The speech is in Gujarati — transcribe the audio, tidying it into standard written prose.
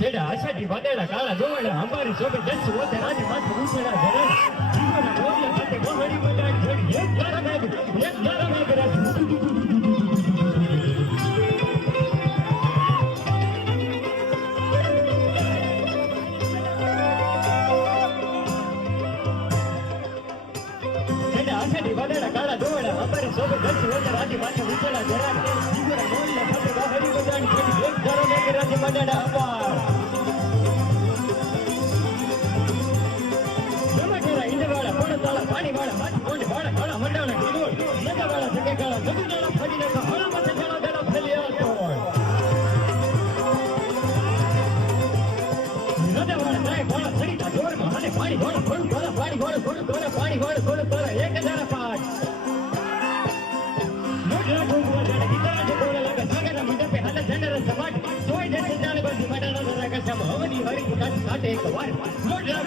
જેડા આશાથી વાદળા કાળા દોવાળા અંબારી શોભે દસ વોતે રાજી માથે ઉછળા ધરણ જીવના મોડિયા સાથે મોહડી બજાડ જોડી એક ગારા મેઘ રાજ વાદળા કાળા દોવાળા અંબારી શોભે દસ વોતે રાજી માથે ઉછળા ધરણ જીવના મોડિયા સાથે મોહડી બજાડ જોડી એક ગારા મેઘ રાજ વાદળા અંબાર પાણી વાળા માટી કોણ વાળા કાળા મંડાણા કિલોલ નગા વાળા જગે કાળા જગુડાળા ફરી નાખા હળા માથે કાળા દાડા ફેલ્યા તો નગા વાળા નાય વાળા સરીતા જોરમાં અને પાણી વાળા થોડું તોરા પાણી વાળા થોડું તોરા પાણી વાળા થોડું તોરા એક હજાર પાઠ મોઢા ભૂંગવા જાણે ગીતારા જે બોલા લાગે સાગરના મંડપે હાલે જંડર સપાટ તોય જે જાણે બધી મંડાણા દરા કસામાં હવની હરી કાટ કાટે એક વાર મોઢા